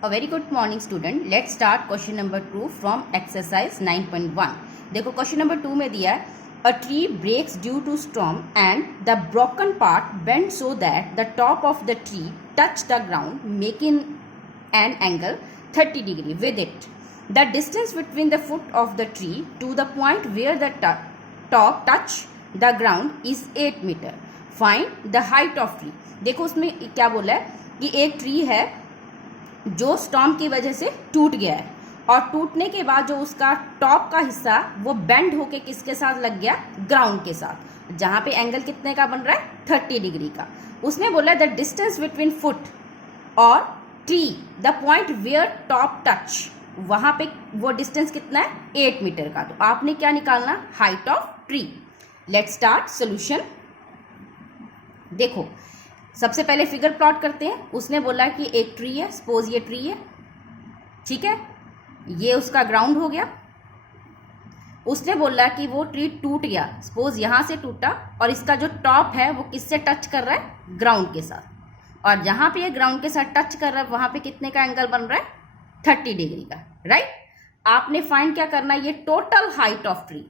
A very good morning student. Let's start question number 2 from exercise 9.1. देखो question number 2 में दिया है a tree breaks due to storm and the broken part bent so that the top of the tree touch the ground making an angle 30 degree with it. The distance between the foot of the tree to the point where the top touch the ground is 8 meter. Find the height of tree. देखो उसमें क्या बोला है कि एक tree है जो storm की वजह से टूट गया है और टूटने के बाद जो उसका टॉप का हिस्सा वो बेंड होके किसके साथ लग गया, ग्राउंड के साथ, जहां पे एंगल कितने का बन रहा है, 30 डिग्री का. उसने बोला द डिस्टेंस बिटवीन फुट और tree the point where top touch, वहां पे वो डिस्टेंस कितना है, 8 मीटर का. तो आपने क्या निकालना, height of tree. Let's start solution. देखो सबसे पहले फिगर प्लॉट करते हैं. उसने बोला कि एक ट्री है, सपोज ये ट्री है, ठीक है, ये उसका ग्राउंड हो गया. उसने बोला कि वो ट्री टूट गया, सपोज यहां से टूटा और इसका जो टॉप है वो किससे टच कर रहा है, ग्राउंड के साथ, और जहां पे ये ग्राउंड के साथ टच कर रहा है वहां पे कितने का एंगल बन रहा है, 30 डिग्री का. राइट. आपने फाइंड क्या करना है, ये total height of tree.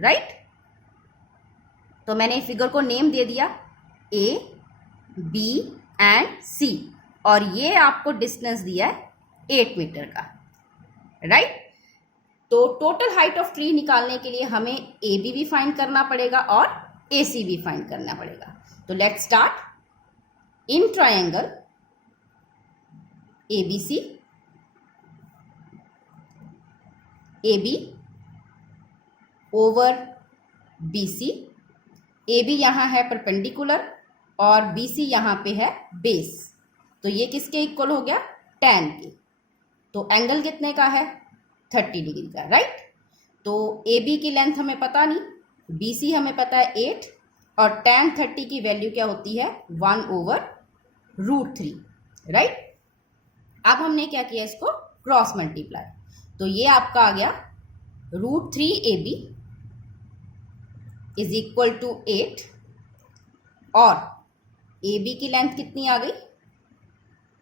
Right. तो मैंने फिगर को नेम दे दिया ए, बी एंड सी, और ये आपको डिस्टेंस दिया है 8 मीटर का. राइट. तो टोटल हाइट ऑफ ट्री निकालने के लिए हमें ए बी भी फाइंड करना पड़ेगा और ए सी भी फाइंड करना पड़ेगा. तो let's start. In triangle A B C, A B over B C. A B यहां है परपेंडिकुलर और बी सी यहां पे है बेस, तो ये किसके इक्वल हो गया, tan के. तो एंगल कितने का है, 30 डिग्री का. राइट. तो ए बी की लेंथ हमें पता नहीं, बी सी हमें पता है 8, और tan 30 की वैल्यू क्या होती है, 1/√3. राइट. अब हमने क्या किया, इसको क्रॉस मल्टीप्लाई. तो ये आपका आ गया √3AB इज इक्वल टू 8, और ए बी की लेंथ कितनी आ गई,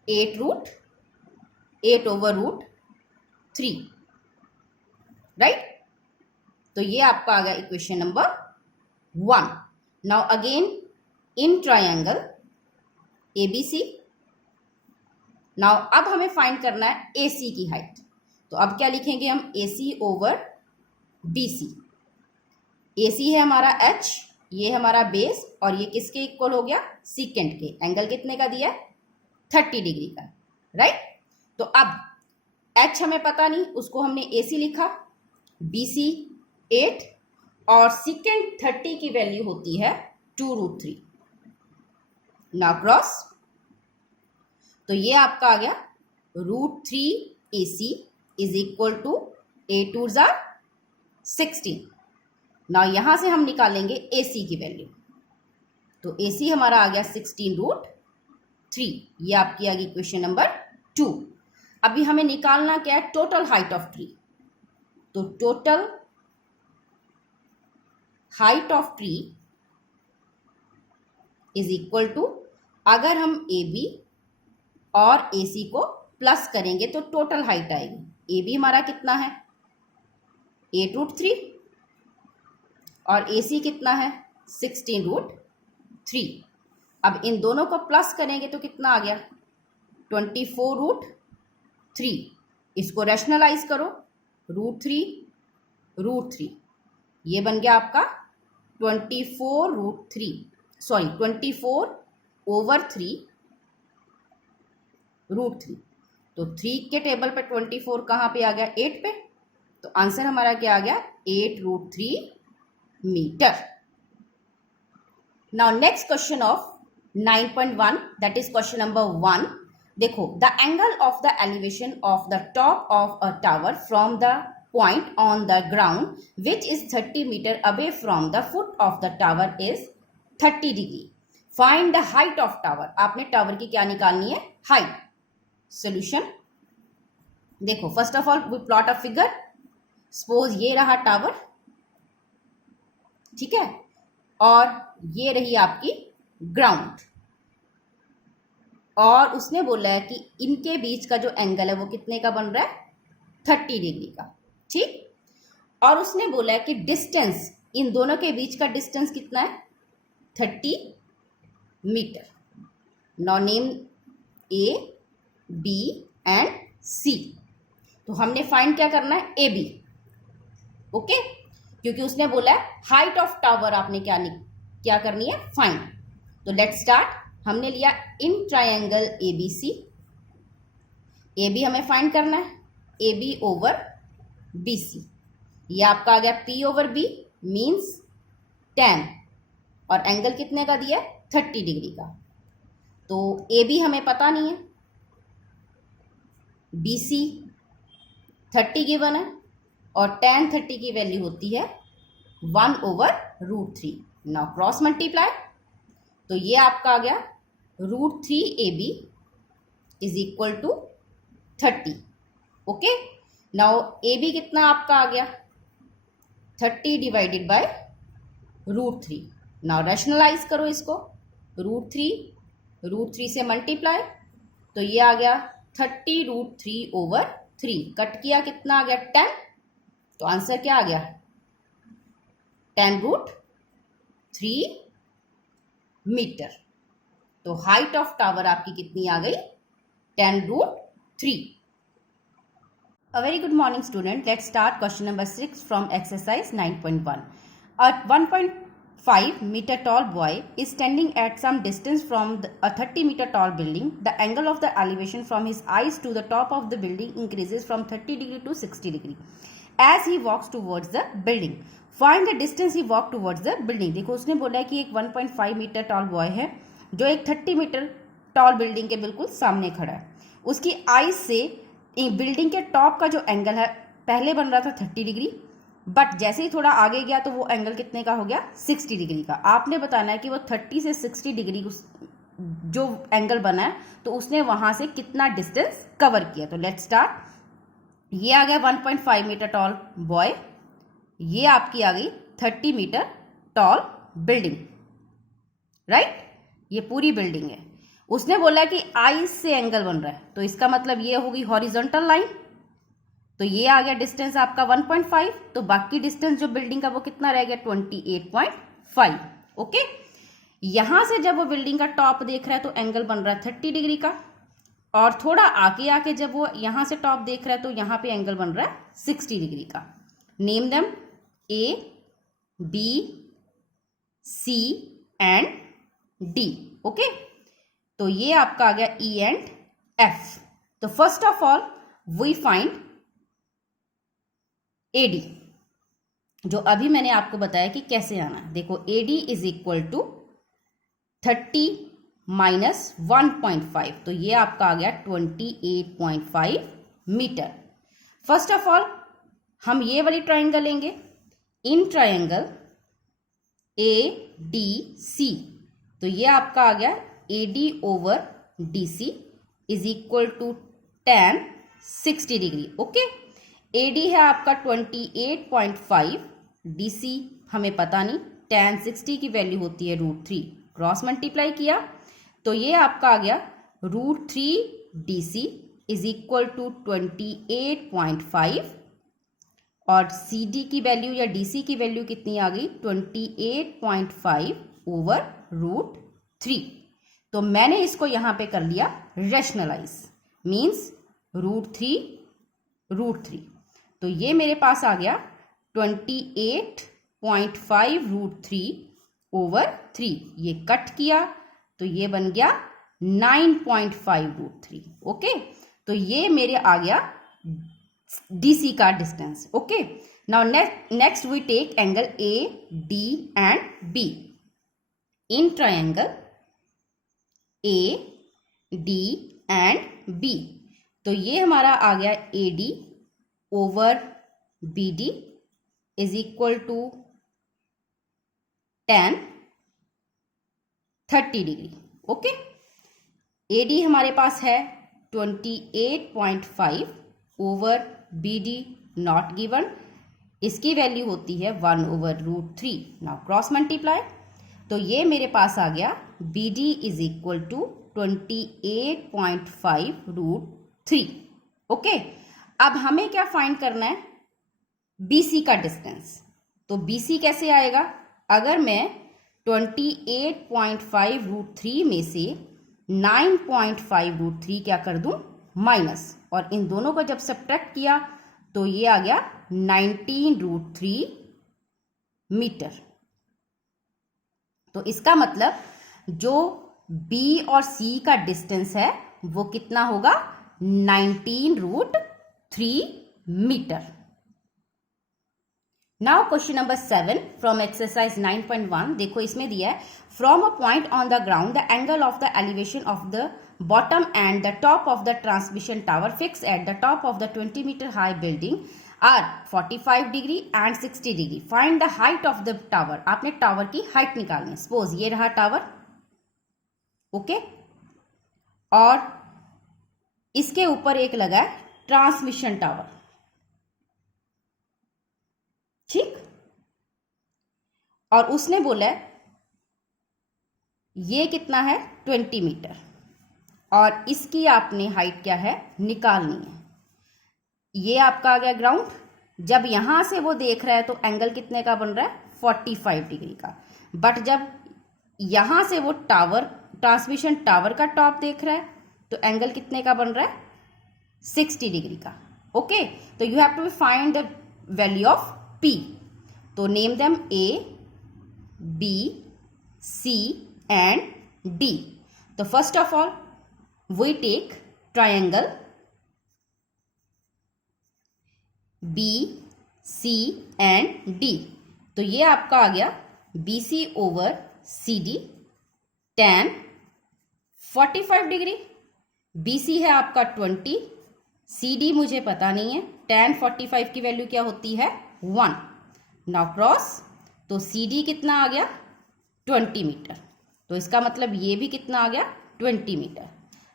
8/√3. राइट. तो ये आपका आ गया equation number 1. Now again in triangle A B C. Now अब हमें फाइंड करना है ए सी की हाइट. तो अब क्या लिखेंगे हम, ए सी ओवर बी सी. ए सी है हमारा h, ये हमारा बेस, और ये किसके इक्वल हो गया, सीकेंट के. एंगल कितने का दिया है, 30 डिग्री का. राइट. तो अब h हमें पता नहीं, उसको हमने AC लिखा, BC 8, और सीकेंट 30 की वैल्यू होती है 2√3. Now cross. तो ये आपका आ गया √3AC इज इक्वल टू 8 2 16. ना यहां से हम निकालेंगे AC की वैल्यू. तो AC हमारा आ गया 16√3. ये आपकी आ गई क्वेश्चन नंबर 2. अभी हमें निकालना क्या है, टोटल हाइट ऑफ ट्री. तो total height of tree is equal to, अगर हम AB और AC को प्लस करेंगे तो टोटल हाइट आएगी. AB हमारा कितना है, 8√3, और AC कितना है, 16√3. अब इन दोनों को प्लस करेंगे तो कितना आ गया, 24√3. इसको रैशनलाइज करो, √3, ये बन गया आपका 24/3. तो 3 के टेबल पे 24 कहाँ पे आ गया, 8 पे. तो आंसर हमारा क्या आ गया, 8√3 meter. Now next question of 9.1, that is question number 1. देखो the angle of the elevation of the top of a tower from the point on the ground which is 30 meter away from the foot of the tower is 30 degree. Find the height of tower. आपने tower की क्या निकालनी है, height. Solution. देखो first of all we plot a figure. Suppose ये रहा tower, ठीक है, और ये रही आपकी ग्राउंड, और उसने बोला है कि इनके बीच का जो एंगल है वो कितने का बन रहा है, 30 डिग्री का, ठीक। और उसने बोला है कि डिस्टेंस, इन दोनों के बीच का डिस्टेंस कितना है, 30 metre. Now name A, B and C. तो हमने फाइंड क्या करना है, ए बी, ओके, क्योंकि उसने बोला है हाइट ऑफ टावर आपने क्या करनी है, फाइंड। तो लेट्स स्टार्ट। हमने लिया in triangle A B C, A B हमें फाइंड करना है, A B over B C. ये आपका आ गया पी ओवर बी मीन्स 10, और एंगल कितने का दिया है, 30 डिग्री का। तो ए बी हमें पता नहीं है, बी सी 30 गिवन है, और tan 30 की वैल्यू होती है 1/√3। नाउ क्रॉस मल्टीप्लाई, तो ये आपका आ गया √3AB is equal to 30, okay. Now AB कितना आपका आ गया, 30 डिवाइडेड बाय √3। नाउ रैशनलाइज करो इसको, √3 से मल्टीप्लाई, तो ये आ गया 30√3/3। कट किया, कितना आ गया, 10। तो आंसर क्या आ गया, 10√3 मीटर। तो हाइट ऑफ टावर आपकी कितनी आ गई, 10√3। A very good morning student. Let's start question number 6 from exercise 9.1. A 1.5 meter tall boy is standing at some distance from a 30 meter tall building. The angle of the elevation from his eyes to the top of the building increases from 30 degree to 60 degree as he walks towards the building. Find the distance he walked towards the building. देखो उसने बोला है कि एक 1.5 metre tall boy है जो एक 30 metre tall building के बिल्कुल सामने खड़ा है। उसकी आईज से बिल्डिंग के टॉप का जो एंगल है पहले बन रहा था 30 डिग्री, बट जैसे ही थोड़ा आगे गया तो वो एंगल कितने का हो गया, 60 डिग्री का। आपने बताना है कि वो 30 से 60 डिग्री जो एंगल बना है तो उसने वहां से कितना डिस्टेंस कवर किया। तो लेट्स स्टार्ट। ये आ गया 1.5 मीटर टॉल बॉय, ये आपकी आ गई 30 मीटर टॉल बिल्डिंग, राइट। ये पूरी बिल्डिंग है। उसने बोला कि आईज से एंगल बन रहा है, तो इसका मतलब ये होगी हॉरिजॉन्टल लाइन। तो ये आ गया डिस्टेंस आपका 1.5, तो बाकी डिस्टेंस जो बिल्डिंग का वो कितना रह गया, 28.5, ओके। यहां से जब वो बिल्डिंग का टॉप देख रहा है तो एंगल बन रहा है 30 डिग्री का, और थोड़ा आगे आके जब वो यहां से टॉप देख रहा है तो यहां पे एंगल बन रहा है 60 डिग्री का। Name them A, B, C and D, okay. तो ये आपका आ गया ई एंड एफ। तो first of all we find AD, जो अभी मैंने आपको बताया कि कैसे आना है। देखो AD is equal to 30 minus 1.5, तो ये आपका आ गया 28.5 मीटर। फर्स्ट ऑफ ऑल हम ये वाली ट्राइंगल लेंगे, in triangle A D C. तो ये आपका आ गया AD over DC is equal to tan 60 degree, okay. AD है आपका 28.5, DC हमें पता नहीं, tan 60 की वैल्यू होती है √3। क्रॉस मल्टीप्लाई किया तो ये आपका आ गया √3 DC इज इक्वल टू 28.5, और CD की वैल्यू या DC की वैल्यू कितनी आ गई, 28.5 ओवर √3। तो मैंने इसको यहां पे कर लिया रेशनलाइज, मीन्स √3। तो ये मेरे पास आ गया 28.5 √3 ओवर 3। ये कट किया तो ये बन गया 9.5 √3, ओके। तो ये मेरे आ गया DC का distance, okay. Now next we take angle A, D and B। In triangle A, D and B, तो ये हमारा आ गया AD ओवर BD is equal to tan 30 degree, okay. AD हमारे पास है 28.5 ओवर BD नॉट गिवन, इसकी वैल्यू होती है 1/√3। नाउ क्रॉस मल्टीप्लाई, तो ये मेरे पास आ गया BD is equal to 28.5 √3। Okay, अब हमें क्या फाइंड करना है, BC का डिस्टेंस। तो BC कैसे आएगा, अगर मैं 28.5 √3 में से 9.5 √3 क्या कर दूं, माइनस, और इन दोनों को जब सब्ट्रैक्ट किया तो ये आ गया 19 √3 मीटर। तो इसका मतलब जो B और C का डिस्टेंस है वो कितना होगा, 19 √3 meter. Now question number 7 from exercise 9.1। देखो इसमें दिया है, from a point on the ground the angle of the elevation of the bottom and the top of the transmission tower fix at the top of the 20 meter high building are 45 degree and 60 degree. Find the height of the tower. आपने tower की height निकालनी है। Suppose ये रहा tower, okay, और इसके ऊपर एक लगा है ट्रांसमिशन टावर, ठीक, और उसने बोला है ये कितना है, 20 मीटर, और इसकी आपने हाइट क्या है, निकालनी है। ये आपका आ गया ग्राउंड। जब यहां से वो देख रहा है तो एंगल कितने का बन रहा है, 45 डिग्री का। बट जब यहां से वो टावर, ट्रांसमिशन टावर का टॉप देख रहा है तो एंगल कितने का बन रहा है, 60 डिग्री का। ओके, तो you have to find the value of P। तो name them A, B, C and D। तो first of all we take triangle B, C and D। तो ये आपका आ गया BC over CD tan 45 degree. BC है आपका 20, CD मुझे पता नहीं है, tan 45 की वैल्यू क्या होती है, 1। नाउ क्रॉस, तो CD कितना आ गया, 20 मीटर। तो इसका मतलब ये भी कितना आ गया, 20 मीटर।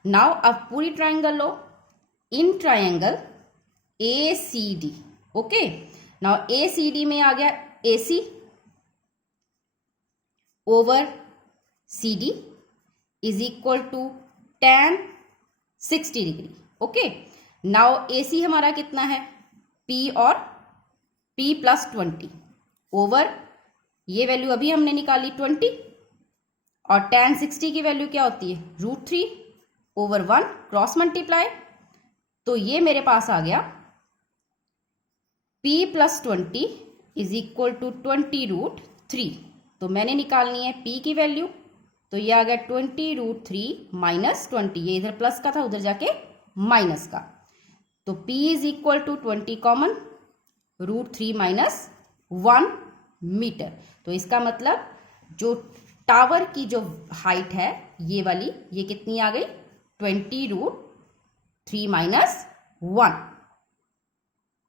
नाउ अब पूरी ट्रायंगल लो, in triangle ACD। Okay, now ACD में आ गया AC ओवर CD is equal to tan 60 degree. Okay, now AC हमारा कितना है, P और P प्लस 20 ओवर, ये वैल्यू अभी हमने निकाली 20, और tan 60 की वैल्यू क्या होती है, √3 ओवर 1, क्रॉस मल्टीप्लाई। तो ये मेरे पास आ गया P plus 20 is equal to 20 √3। तो मैंने निकालनी है P की वैल्यू, तो ये आ गया 20 √3 माइनस 20, ये इधर प्लस का था उधर जाके माइनस का। तो P is equal to 20 common, √3 minus 1 meter. तो इसका मतलब जो टावर की जो हाइट है ये वाली, ये कितनी आ गई, 20 √3 माइनस 1।